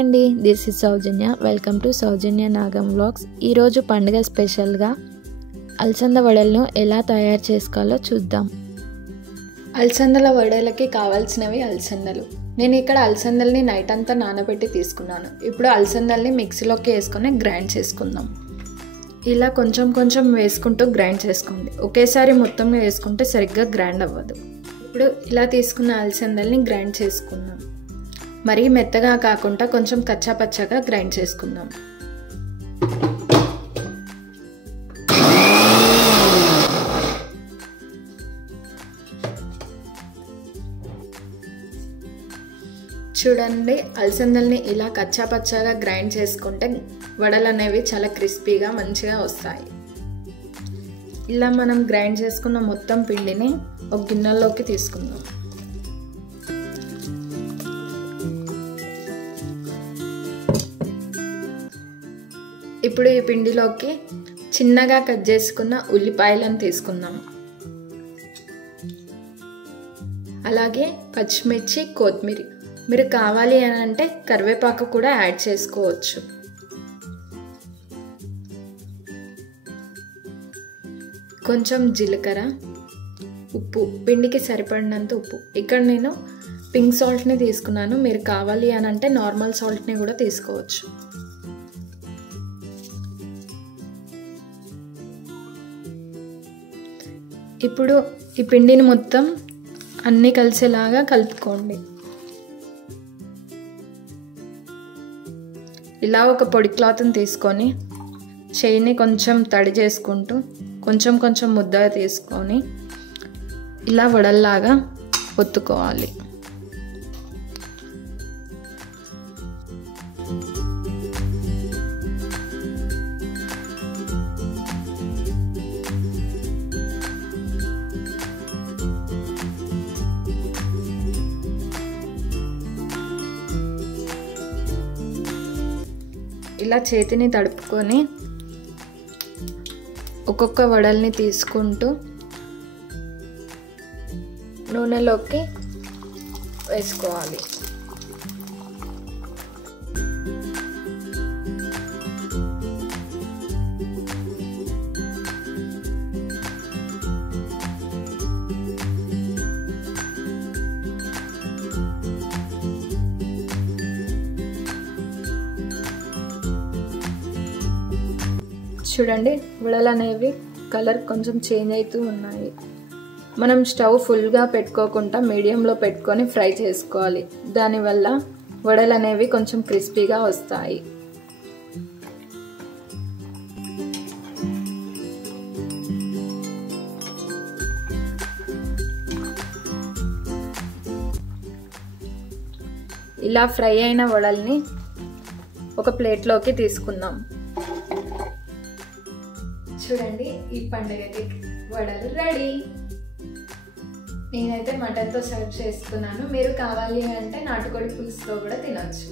అండి, this is Soujanya. Welcome to Soujanya Nagam vlogs. ఈరోజు పండుగ స్పెషల్గా అలసంద వడలను ఎలా తయారు చేసుకోవాలో చూద్దాం. అలసందల వడలకి కావాల్సినవి అలసందలు. నేను ఇక్కడ అలసందల్ని నైట్ అంతా నానబెట్టి తీసుకున్నాను. ఇప్పుడు అలసందల్ని మిక్సీలోకి వేసుకొని గ్రైండ్ చేసుకుందాం. ఇలా కొంచెం కొంచెం వేసుకుంటూ గ్రైండ్ చేసుకోండి. ఒకేసారి మొత్తం వేసుకుంటే సరిగ్గా గ్రైండ్ అవ్వదు. ఇప్పుడు ఇలా తీసుకున్న అలసందల్ని గ్రైండ్ చేసుకుందాం. మరీ మెత్తగా కాకుండా కొంచెం కచ్చా పచ్చగా గ్రైండ్ చేసుకుందాం. చూడండి, అలసందల్ని ఇలా కచ్చా పచ్చగా గ్రైండ్ చేసుకుంటే వడలు అనేవి చాలా క్రిస్పీగా మంచిగా వస్తాయి. ఇలా మనం గ్రైండ్ చేసుకున్న మొత్తం పిండిని ఒక గిన్నెలోకి తీసుకుందాం. ఇప్పుడు ఈ పిండిలోకి చిన్నగా కట్ చేసుకున్న ఉల్లిపాయలను తీసుకుందాం. అలాగే పచ్చిమిర్చి, కొత్తిమీర. మీరు కావాలి అని అంటే కరివేపాకు కూడా యాడ్ చేసుకోవచ్చు. కొంచెం జీలకర్ర, ఉప్పు, పిండికి సరిపడినంత ఉప్పు. ఇక్కడ నేను పింక్ సాల్ట్ని తీసుకున్నాను. మీరు కావాలి అని అంటే నార్మల్ సాల్ట్ని కూడా తీసుకోవచ్చు. ఇప్పుడు ఈ పిండిని మొత్తం అన్నీ కలిసేలాగా కలుపుకోండి. ఇలా ఒక పొడి క్లాత్ని తీసుకొని చేయిని కొంచెం తడి చేసుకుంటూ కొంచెం కొంచెం ముద్దగా తీసుకొని ఇలా వడల్లాగా ఒత్తుకోవాలి. ఇలా చేతిని తడుపుకొని ఒక్కొక్క వడల్ని తీసుకుంటూ నూనెలోకి వేసుకోవాలి. చూడండి, వడలు అనేవి కలర్ కొంచెం చేంజ్ అవుతూ ఉన్నాయి. మనం స్టవ్ ఫుల్గా పెట్టుకోకుండా మీడియంలో పెట్టుకొని ఫ్రై చేసుకోవాలి. దానివల్ల వడలు అనేవి కొంచెం క్రిస్పీగా వస్తాయి. ఇలా ఫ్రై అయిన వడల్ని ఒక ప్లేట్లోకి తీసుకుందాం. చూడండి, ఈ పండుగకి వడలు రెడీ. నేనైతే మటన్తో సర్వ్ చేసుకున్నాను. మీరు కావాలి అంటే నాటుకోడి పులుసుతో కూడా తినొచ్చు.